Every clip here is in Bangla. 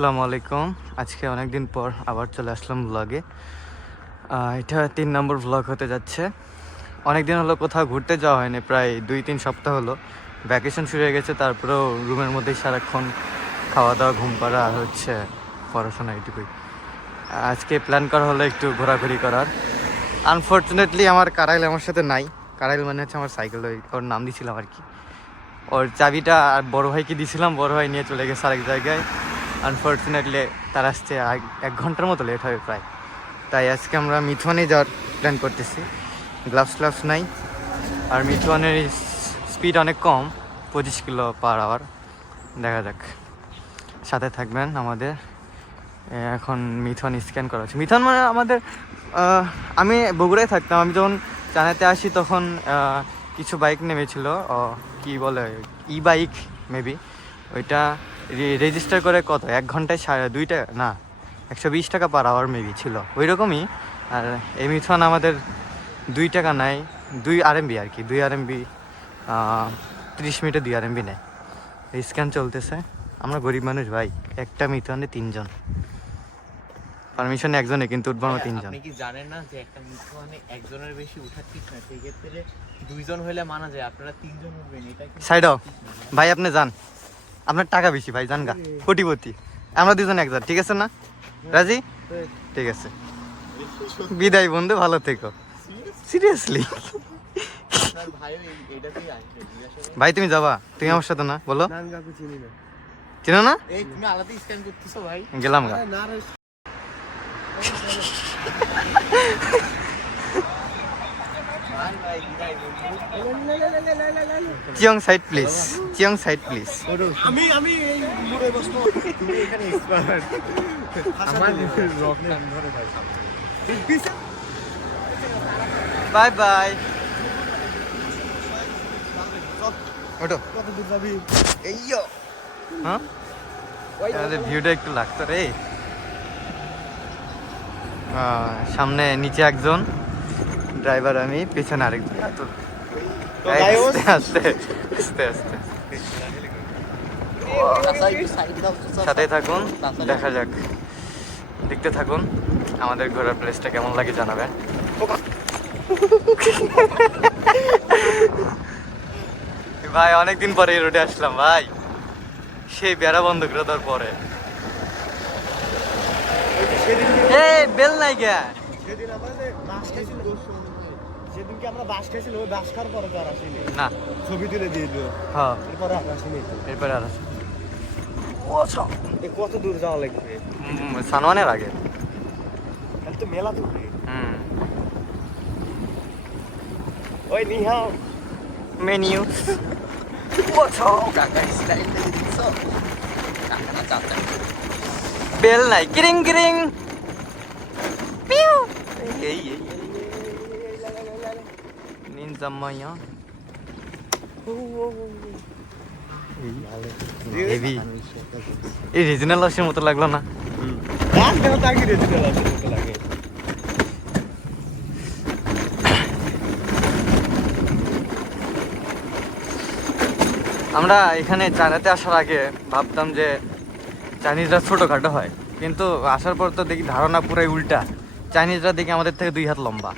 আসসালামু আলাইকুম। আজকে অনেক দিন পর আবার চলে আসলাম ব্লগে এটা তিন নম্বর ব্লগ হতে যাচ্ছে। অনেক দিন হলো কোথাও ঘুরতে যাওয়া হয়নি, প্রায় দুই তিন সপ্তাহ হলো। ভ্যাকেশন শুরু হয়ে গেছে, তারপরেও রুমের মধ্যেই সারাক্ষণ খাওয়া দাওয়া, ঘুম পাড়া হচ্ছে পড়াশোনা এইটুকুই আজকে প্ল্যান করা হলো একটু ঘোরাঘুরি করার। আনফর্চুনেটলি আমার কারাইল আমার সাথে নাই। কারাইল মানে হচ্ছে আমার সাইকেল ওর নাম দিয়েছিলাম আর কি। ওর চাবিটা আর বড় ভাইকে দিয়েছিলাম বড় ভাই নিয়ে চলে গেছে আরেক জায়গায়। আনফর্চুনেটলি তার আসতে এক- ঘণ্টার মতো লেট হবে প্রায়। তাই আজকে আমরা মিথুয়ানে যাওয়ার প্ল্যান করতেছি। গ্লাভস গ্লাভস নাই। আর মিথুয়ানের স্পিড অনেক কম, পঁচিশ কিলো পার আওয়ার দেখা যাক। সাথে থাকবেন আমাদের। এখন মিথুয়ান স্ক্যান করা হচ্ছে। মিথুয়ান মানে আমাদের আমি বগুড়ায় থাকতাম। আমি যখন চানাতে আসি তখন কিছু বাইক নেমেছিল। কি বলে? ই বাইক মেবি ওইটা রেজিস্টার করে কত? এক ঘন্টায় সাড়ে দুই টাকা না একশো বিশ টাকা পার আওয়ার মেবি ছিল। ওই রকমই আর এই মিথুয়ান আমাদের দুই টাকা নেয় দুই আরএমবি আর কি দুই আরএমবি তিরিশ মিনিটে দুই আরএমবি নেয়। স্ক্যান চলতেছে। আমরা গরিব মানুষ ভাই একটা মিথুয়ানে তিনজন। পারমিশন একজনে কিন্তু উঠবো আমরা তিনজন। আপনি কি জানেন না যে একটা মিথ্যানে একজনের বেশি উঠা ঠিক না? সেই ক্ষেত্রে দুইজন হলে মানা যায় আপনারা তিনজন উঠবেন এটা কি সাইড ভাই আপনি যান। আপনার টাকা বেশি ভাই জানগা। কোটিপতি। আমরা দুজন একজন ঠিক আছে না? রাজি? ঠিক আছে। বিদায় বন্ধু ভালো থেকো। সিরিয়াসলি। ভাই তুমি যাবা? তুমি আমার সাথে না বলো। চিনো না? গেলাম গা না রে ভাই ভাই বিদায় বন্ধু চিয়ং সাইড প্লিজ চিয়ং সাইড প্লিজ আমি আমি এই মুড়ে বসবো। তুমি এখানে এক্সপার্ট আমার রক নাম ধরে ভাই। বাই বাই ওটো কত দূর যাবি এইয়ো হ্যাঁ ভিউটা একটু লাগতো রে। আহ, সামনে নিচে একজন। ড্রাইভার আমি পেছনে আরেকজন। আস্তে আস্তে আস্তে আস্তে সাথে থাকুন দেখা যাক। দেখতে থাকুন আমাদের ঘোরার প্লেসটা কেমন লাগে জানাবেন। ভাই অনেকদিন পরে এই রোডে আসলাম ভাই। সেই বেড়া বন্ধ করে দেওয়ার পরে। বেল নাই গে সেদিন আমরা যে বাস খাইছিল সেদিনকে আমরা বাস খাইছিল ওই বাস খাওয়ার পরে তো আর আসিনি। না। ছবি তুলে দিয়ে দিল। হ্যাঁ। এরপরে আর আসিনি। এরপরে আর এ কত দূর যাওয়া লাগবে? উম, সানোয়ানের আগে। তাহলে তো মেলা দূর। হুম। ওই নিহাও মেনিউ। বেল নাই। কিরিং কিরিং। পিউ। এই এই। মায়া হেভি এই রিজনাল হাউসের মতো লাগল না আমরা এখানে চায়নাতে আসার আগে ভাবতাম যে চাইনিজরা ছোটোখাটো হয়। কিন্তু আসার পর তো দেখি ধারণা পুরাই উল্টা। চাইনিজরা দেখি আমাদের থেকে দুই হাত লম্বা।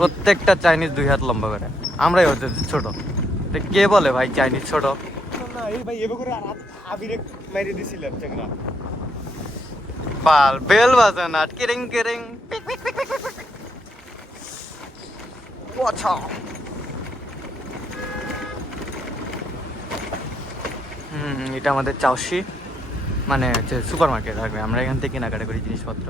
প্রত্যেকটা চাইনিজ দুই হাত লম্বা করে। আমরাই হচ্ছে ছোট। কে বলে ভাই চাইনিজ ছোট? আর পাল বেল বাজে না কিরিং কিরিং। হুম এটা আমাদের চাউসি। মানে হচ্ছে সুপার মার্কেট থাকবে আমরা এখান থেকে কেনাকাটা করি জিনিসপত্র।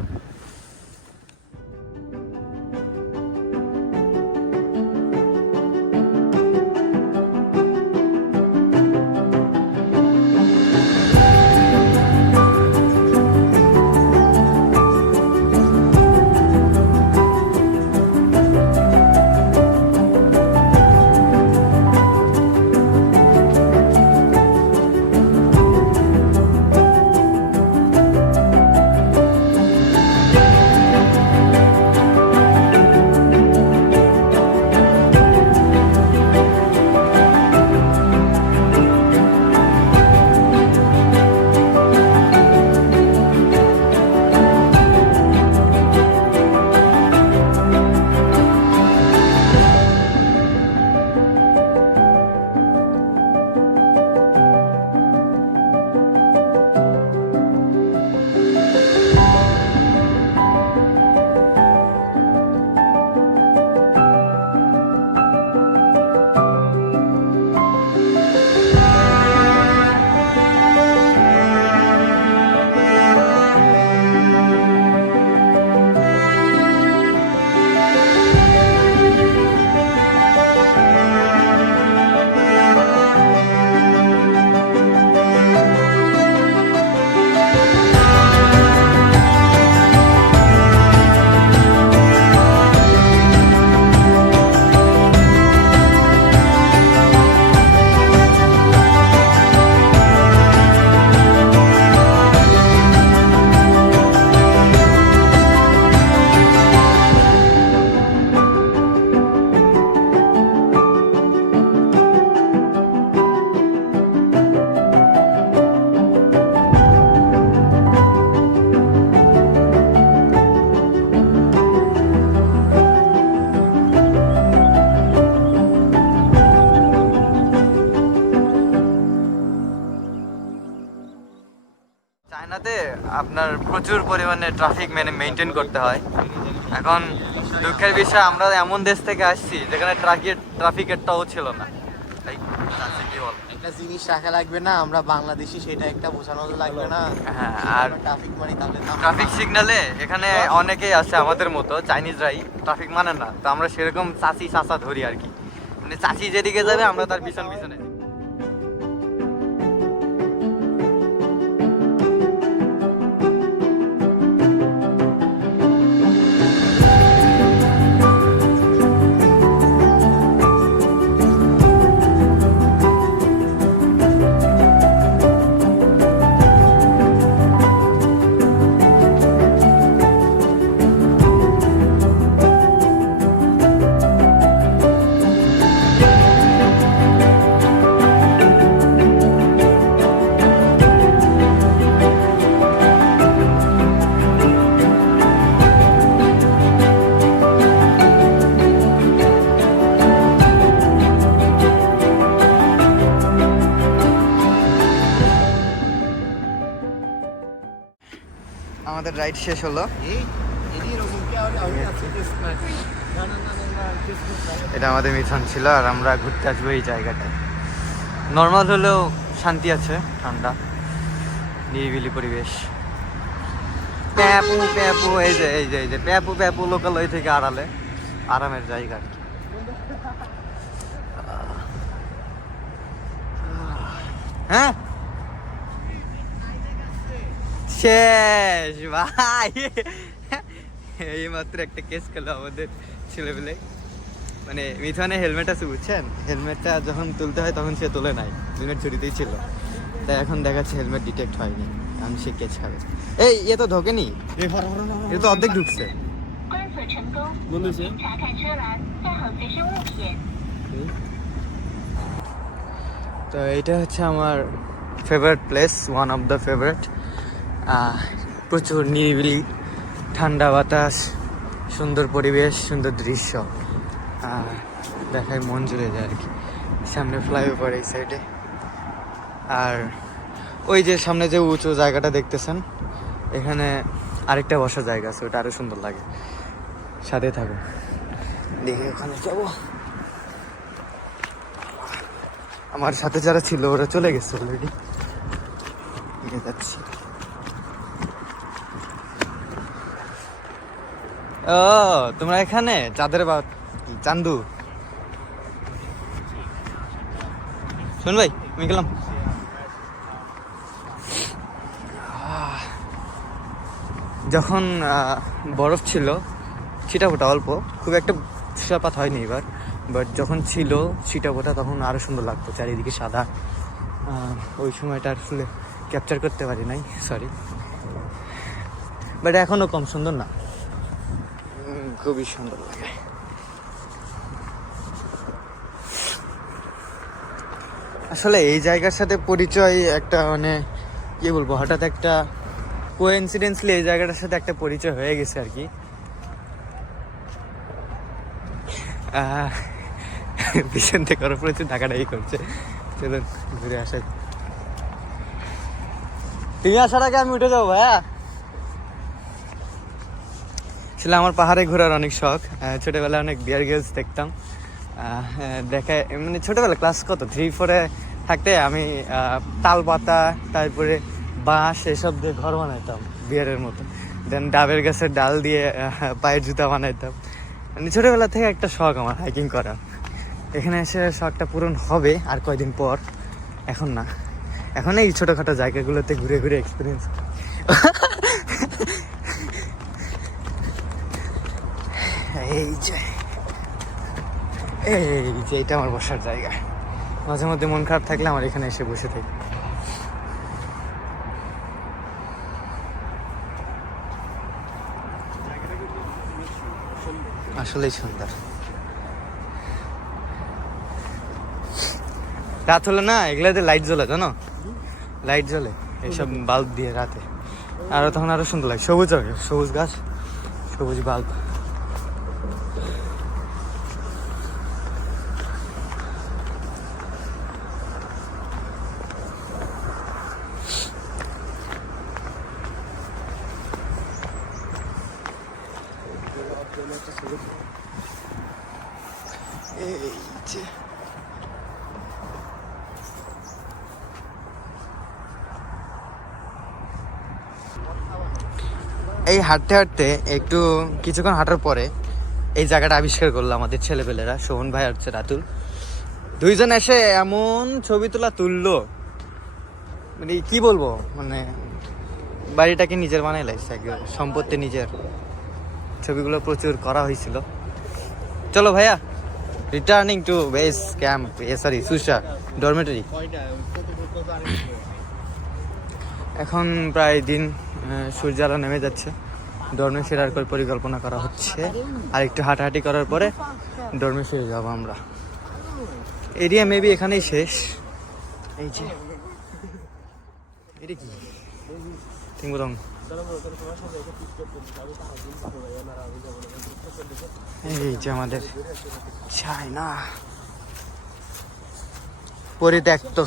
প্রচুর পরিমাণে ট্রাফিক মেনে মেনটেন করতে হয়। এখন দুঃখের বিষয় আমরা এমন দেশ থেকে আসছি যেখানে ট্রাফিকের ট্রাফিকের টাও ছিল না। তাই কি বল একটা জিনিস রাখা লাগবে না আমরা বাংলাদেশি সেটা একটা বোঝানো লাগবে না। হ্যাঁ আর ট্রাফিক মানি তাহলে ট্রাফিক সিগনালে এখানে অনেকেই আছে আমাদের মতো চাইনিজরাই ট্রাফিক মানে না। তো আমরা সেরকম চাচি চাচা ধরি আর কি। মানে চাচি যেদিকে যাবে আমরা তার পিছন পিছনে রাইড শেষ হলো। এটা আমাদের মিশন ছিল আর আমরা ঘুরতে আসব এই জায়গাটায়। নর্মাল হলেও শান্তি আছে ঠান্ডা নিরিবিলি পরিবেশ। প্যাপু প্যাপু এই যে এই যে এই যে প্যাপু প্যাপু লোকালয় থেকে আড়ালে। আরামের জায়গা আর কি। হ্যাঁ? শেষ ভাই। এই মাত্র একটা কেস করল আমাদের ছেলেপেলে মানে মিথানে হেলমেট আছে বুঝছেন? হেলমেটটা যখন তুলতে হয় তখন সে তুলে নাই। হেলমেট ছুটিতেই ছিল। তাই এখন দেখাচ্ছে হেলমেট ডিটেক্ট হয়নি। আমি সে কেস খাবে। এই ইয়ে তো ঢোকেনি এ তো অর্ধেক ঢুকছে। তো এটা হচ্ছে আমার favourite place one of the favourite প্রচুর নিরিবিলি, ঠান্ডা বাতাস, সুন্দর পরিবেশ, সুন্দর দৃশ্য। দেখায় মন জুড়ে যায় আর কি। সামনে ফ্লাইওভার এই সাইডে। আর ওই যে সামনে যে উঁচু জায়গাটা দেখতেছেন, এখানে আরেকটা বসার জায়গা আছে, ওটা আরও সুন্দর লাগে। সাথে থাকুন। দেখি ওখানে যাব। আমার সাথে যারা ছিল, ওরা চলে গেছে অলরেডি যাচ্ছি। ও, তোমরা এখানে? চাঁদের বা চান্দু। শোন ভাই, আমি গেলাম। যখন বরফ ছিল, ছিটাফোটা অল্প, খুব একটা তুষারপাত হয়নি এবার বাট যখন ছিল ছিটাফোটা, তখন আরও সুন্দর লাগতো, চারিদিকে সাদা। ওই সময়টা আসলে ক্যাপচার করতে পারি নাই সরি বাট এখনও কম সুন্দর না। খুবই সুন্দর লাগে। আসলে এই জায়গার সাথে পরিচয় একটা মানে কি বলব, হঠাৎ একটা কোইন্সিডেন্সলি এই জায়গাটার সাথে একটা পরিচয় হয়ে গেছে আর কি। পিছন থেকে আরও প্রচুর ঢাকাঢাকি করছে। চলুন ঘুরে আসা তুমি আসার আগে আমি উঠে যাব, ভাইয়া? আসলে আমার পাহাড়ে ঘোরার অনেক শখ। ছোটবেলায় অনেক বিয়ার গেলস দেখতাম। দেখে মানে ছোটবেলা ক্লাস কত? থ্রি ফোরে থাকতে আমি তাল পাতা তারপরে বাঁশ এসব দিয়ে ঘর বানাইতাম বিয়ারের মতো। দেন ডাবের গাছের ডাল দিয়ে পায়ের জুতা বানাইতাম। মানে ছোটোবেলা থেকে একটা শখ আমার হাইকিং করা এখানে এসে শখটা পূরণ হবে আর কয়দিন পর? এখন না। এখন এই ছোটোখাটো জায়গাগুলোতে ঘুরে ঘুরে এক্সপিরিয়েন্স এই যে। এই যে, এটা আমার বসার জায়গা। মাঝে মধ্যে মন খারাপ থাকলে আমার এখানে এসে বসে থাকি। আসলেই সুন্দর। রাত হলো না, এগুলাতে লাইট জ্বলে, জানো? লাইট জ্বলে, এইসব বাল্ব দিয়ে রাতে। আরও তখন আরও সুন্দর লাগে। সবুজ সবুজ গাছ, সবুজ বাল্ব এই হাঁটতে হাঁটতে একটু কিছুক্ষণ হাঁটার পরে এই জায়গাটা আবিষ্কার করল আমাদের ছেলেপেলেরা সোহন ভাই হচ্ছে রাতুল। দুইজন এসে এমন ছবি তোলা তুললো। মানে কি বলব মানে বাড়িটাকে নিজের বানাই লাগছে একবারে, সম্পত্তি নিজের। ছবিগুলো প্রচুর করা হয়েছিল। চলো ভাইয়া রিটার্নিং টু বেস ক্যাম্প এ সরি সুশা ডরমেটরি এখন প্রায় দিন আহ, সূর্য আলো নেমে যাচ্ছে। ডরমে ফেরার করে পরিকল্পনা করা হচ্ছে। আর একটু হাঁটাহাঁটি করার পরে ডরমে ফিরে যাব আমরা। এরিয়া মেবি এখানেই শেষ। এই যে এই যে আমাদের চায়না। পরিত্যক্ত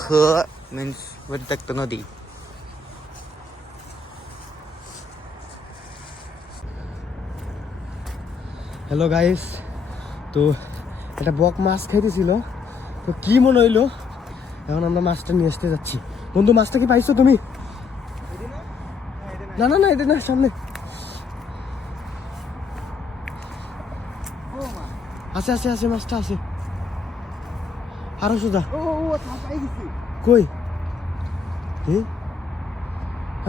মিন্স পরিত্যক্ত নদী। হ্যালো গাইস তো একটা বক মাছ খাইতেছিল। তো কি মনে হইল? এখন আমরা মাছটা নিয়ে আসতে যাচ্ছি। বন্ধু মাছটা কি পাইছো তুমি? না না না এটা না সামনে। আছে আছে আছে মাছটা আছে। আরও সোজা। কই?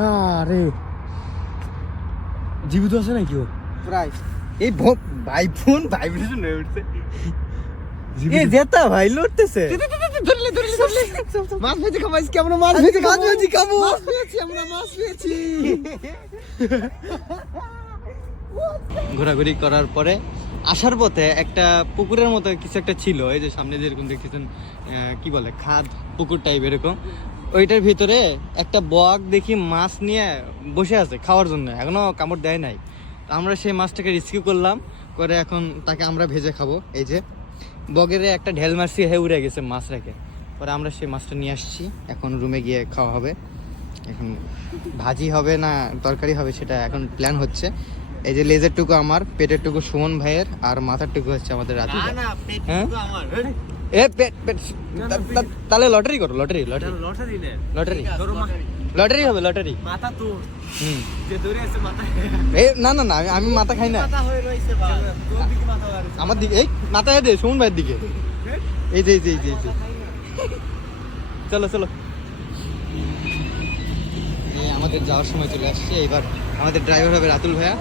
আরে। জীবিত আছে নাকি ও? প্রায়। এই ভাই ফোন ভাইব্রেশন হয়ে উঠছে। জীবিত জেতা ভাই লড়তেছে। মাছ ভেজে খাব আজকে আমরা মাছ ভেজে খাব মাছ ভেজে খাব। মাছ পেয়েছি আমরা মাছ পেয়েছি। ঘোরাঘুরি করার পরে আসার পথে একটা পুকুরের মতো কিছু একটা ছিল এই যে সামনে যেরকম দেখতেছেন কি বলে খাদ পুকুর টাইপ এরকম। ওইটার ভিতরে একটা বক দেখি মাছ নিয়ে বসে আছে খাওয়ার জন্য এখনও কামড় দেয় নাই। আমরা সেই মাছটাকে রেস্কিউ করলাম করে এখন তাকে আমরা ভেজে খাব। এই যে বগের একটা ঢেল মারছি হয়ে উড়ে গেছে মাছ রেখে পরে আমরা সেই মাছটা নিয়ে আসছি এখন রুমে গিয়ে খাওয়া হবে। এখন ভাজি হবে না তরকারি হবে সেটা এখন প্ল্যান হচ্ছে। এই যে লেজের টুকু আমার পেটের টুকু সুমন ভাইয়ের আর মাথার টুকু হচ্ছে আমাদের রাতে হ্যাঁ? এ পেট পেট তাহলে লটারি করো lottery lottery. Lottery. Lottery. Lottery হবে লটারি। মাথা তো হুম। যে ধরে আছে মাথা এ না না না আমি আমি মাথা খাই না। মাথা হয়ে রইছে বা তোর দিকে মাথা হয়ে আমার দিকে এই মাথায় দে ভাইয়ের দিকে। এই যে এই যে এই যে চলো চলো। এই আমাদের যাওয়ার সময় চলে আসছে। এবার আমাদের ড্রাইভার হবে রাতুল ভাইয়া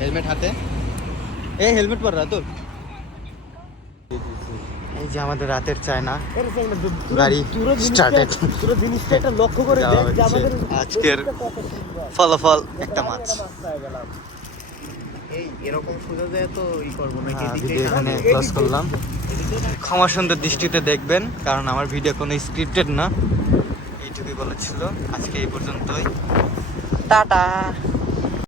হেলমেট হাতে। এই হেলমেট পর রাতুল। এই যে আমাদের রাতের চায়না গাড়ি started. পুরো জিনিসটা একটা লক্ষ্য করে যাওয়া দেখ যে আমাদের আজকের ফলাফল একটা মাছ। এই এরকম সোজা যায় তো ই করব না হ্যাঁ, এখানে ক্লোজ করলাম। ক্ষমা সুন্দর দৃষ্টিতে দেখবেন কারণ আমার ভিডিও কোনো স্ক্রিপ্টেড না। এইটুকুই বলেছিল আজকে এই পর্যন্তই। টাটা।